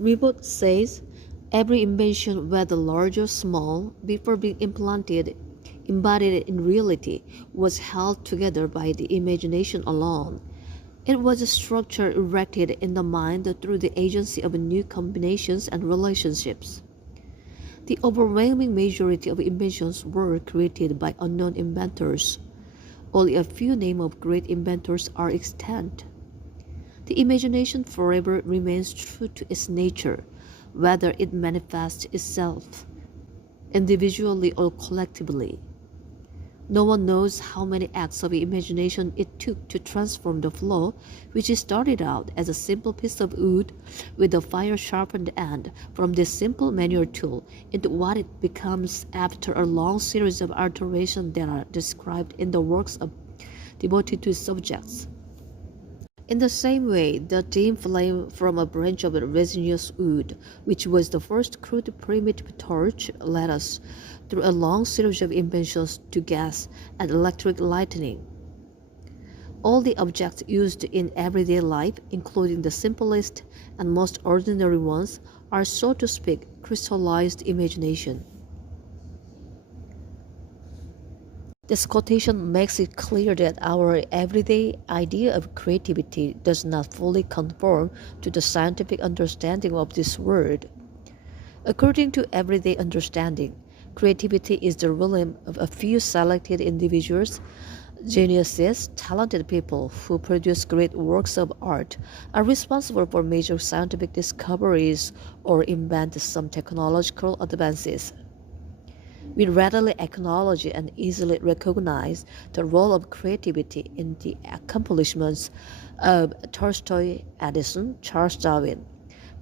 Reboot says every invention, whether large or small, before being embodied in reality, was held together by the imagination alone. It was a structure erected in the mind through the agency of new combinations and relationships. The overwhelming majority of inventions were created by unknown inventors. Only a few names of great inventors are extant. The imagination forever remains true to its nature, whether it manifests itself individually or collectively. No one knows how many acts of imagination it took to transform the floor, which started out as a simple piece of wood with a fire-sharpened end, from this simple manual tool into what it becomes after a long series of alterations that are described in the works devoted to subjects. In the same way, the dim flame from a branch of resinous wood, which was the first crude primitive torch, led us through a long series of inventions to gas and electric lighting. All the objects used in everyday life, including the simplest and most ordinary ones, are, so to speak, crystallized imagination. This quotation makes it clear that our everyday idea of creativity does not fully conform to the scientific understanding of this word. According to everyday understanding, creativity is the realm of a few selected individuals, geniuses, talented people who produce great works of art, are responsible for major scientific discoveries, or invent some technological advances. We readily acknowledge and easily recognize the role of creativity in the accomplishments of Tolstoy, Edison, Charles Darwin.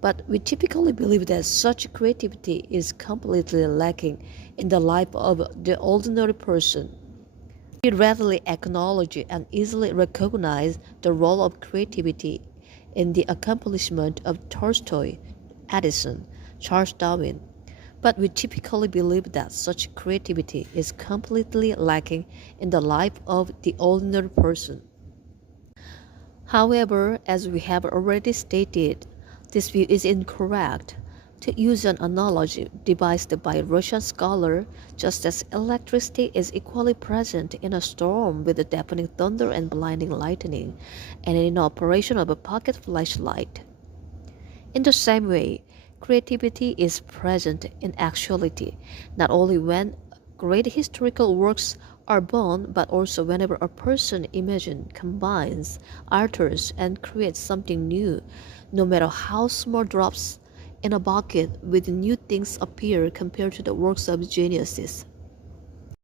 But we typically believe that such creativity is completely lacking in the life of the ordinary person. We readily acknowledge and easily recognize the role of creativity in the accomplishment of Tolstoy, Edison, Charles Darwin. But we typically believe that such creativity is completely lacking in the life of the ordinary person. However, as we have already stated, this view is incorrect. To use an analogy devised by a Russian scholar, just as electricity is equally present in a storm with the deafening thunder and blinding lightning, and in operation of a pocket flashlight. In the same way, creativity is present in actuality, not only when great historical works are born, but also whenever a person imagines, combines, alters, and creates something new. No matter how small drops in a bucket with new things appear compared to the works of geniuses.